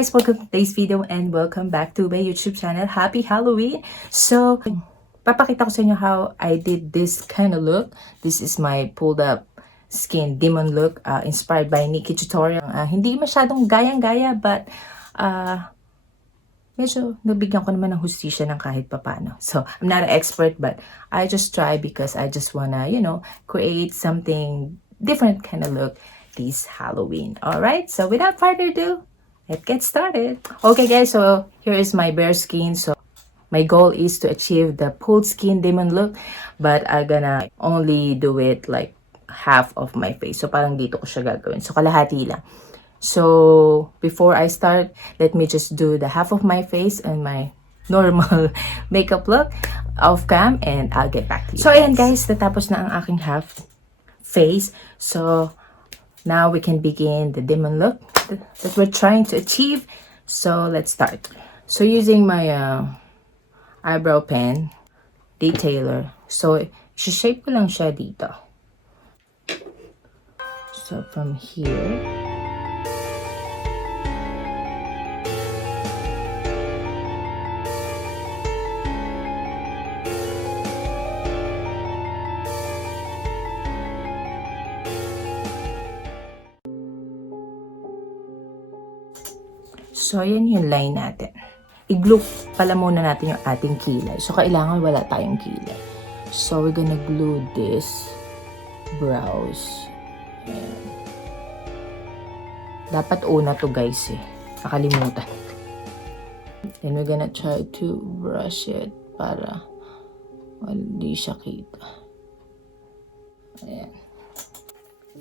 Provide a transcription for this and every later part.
guys, welcome to today's video and welcome back to my YouTube channel. Happy Halloween! So, papakita ko sa inyo how I did this kind of look. This is my pulled up skin demon look inspired by NikkiTutorials. Hindi masyadong gayang-gaya but medyo nabigyan ko naman ng hustisya ng kahit papano. So, I'm not an expert but I just try because I just wanna, create something different kind of look this Halloween. Alright, so without further ado, let's get started. Okay guys, so here is my bare skin. So my goal is to achieve the pulled skin demon look, but I'm gonna only do it like half of my face. So parang dito ko siya gagawin. So kalahati lang. So before I start, let me just do the half of my face and my normal makeup look off cam and I'll get back to you. So ayan guys, natapos na ang aking half face. So now we can begin the demon look that we're trying to achieve. So let's start. So using my eyebrow pen detailer, so shape ko lang siya dito. So from here, so yan yung line natin. I-glue pala muna natin yung ating kilay. So kailangan wala tayong kilay. So we're gonna glue this brows. Ayan. Dapat una to guys eh. Nakalimutan. Then we're gonna try to brush it para hindi siya kita. Ayan.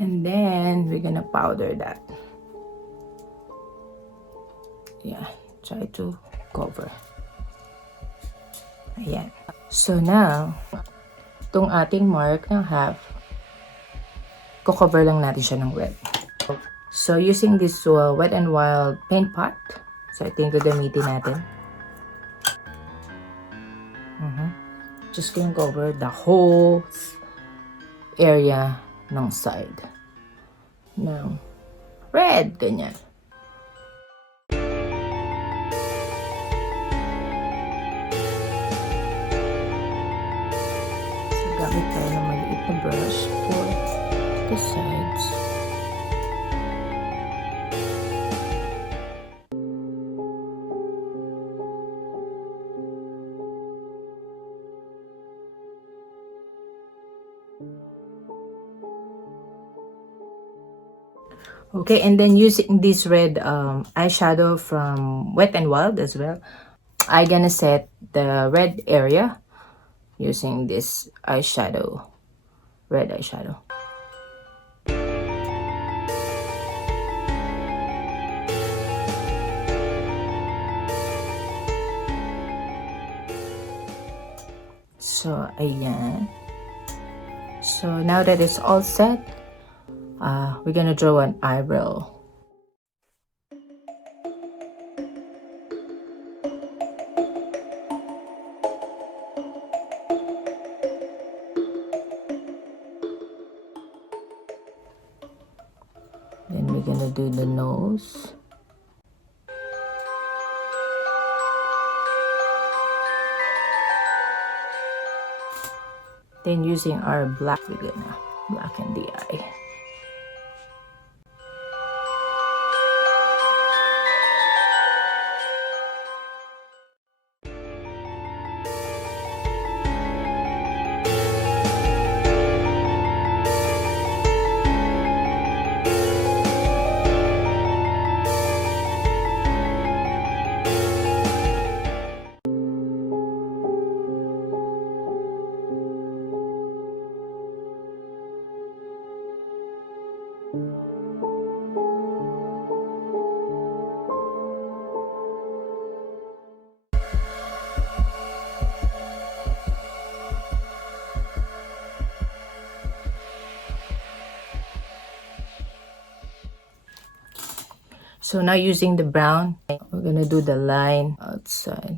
And then we're gonna powder that. Yeah, try to cover. Ayan. So now, itong ating mark ng half, cover lang natin siya ng red. So using this Wet n Wild paint pot, so ito yung gagamitin natin. Just gonna cover the whole area ng side. Now, red, ganyan. Gamit tayo ng maliit na brush for the sides. Okay, and then using this red eyeshadow from Wet n Wild as well, I'm gonna set the red area using this eyeshadow, red eyeshadow. So, ayan. So, now that it's all set, we're gonna draw an eyebrow. Then we're gonna do the nose. Then using our black, we're gonna blacken the eye. So now using the brown, we're gonna do the line outside.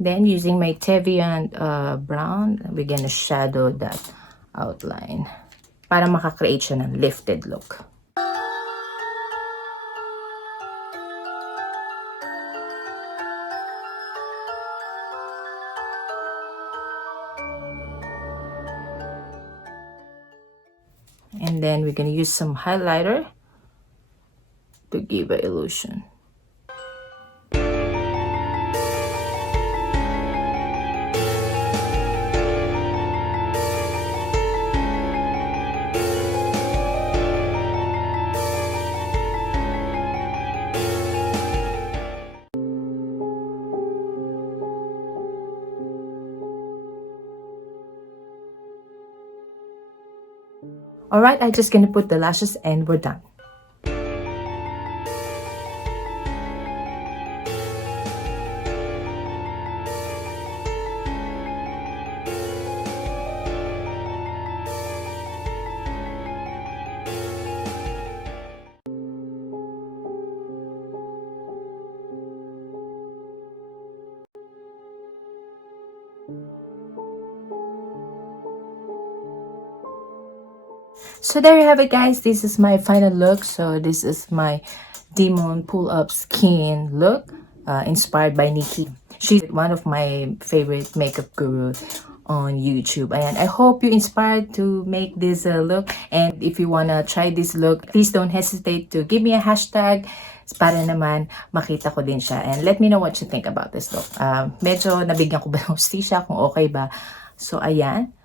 Then using my Tevian brown, we're gonna shadow that outline para makakreate siya ng lifted look. And then we're gonna use some highlighter to give an illusion. Alright, I'm just gonna put the lashes and we're done. So there you have it, guys. This is my final look. So this is my demon pull-up skin look, inspired by Nikki. She's one of my favorite makeup guru on YouTube, and I hope you inspired to make this look. And if you wanna try this look, please don't hesitate to give me a hashtag para naman makita ko din siya, and let me know what you think about this look. Medyo nabigyan ko ba ng hustisya kung okay ba. So ayan.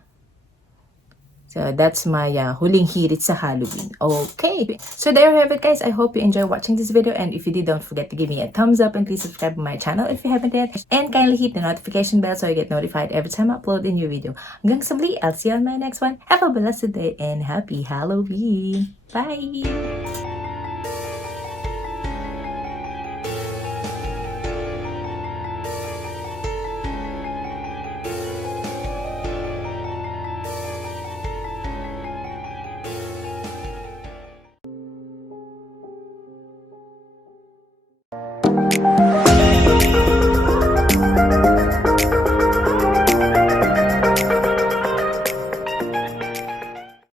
So that's my huling hirit sa Halloween. Okay. So there you have it, guys. I hope you enjoy watching this video. And if you did, don't forget to give me a thumbs up and please subscribe to my channel if you haven't yet. And kindly hit the notification bell so you get notified every time I upload a new video. Hanggang sa muli, I'll see you on my next one. Have a blessed day and happy Halloween. Bye!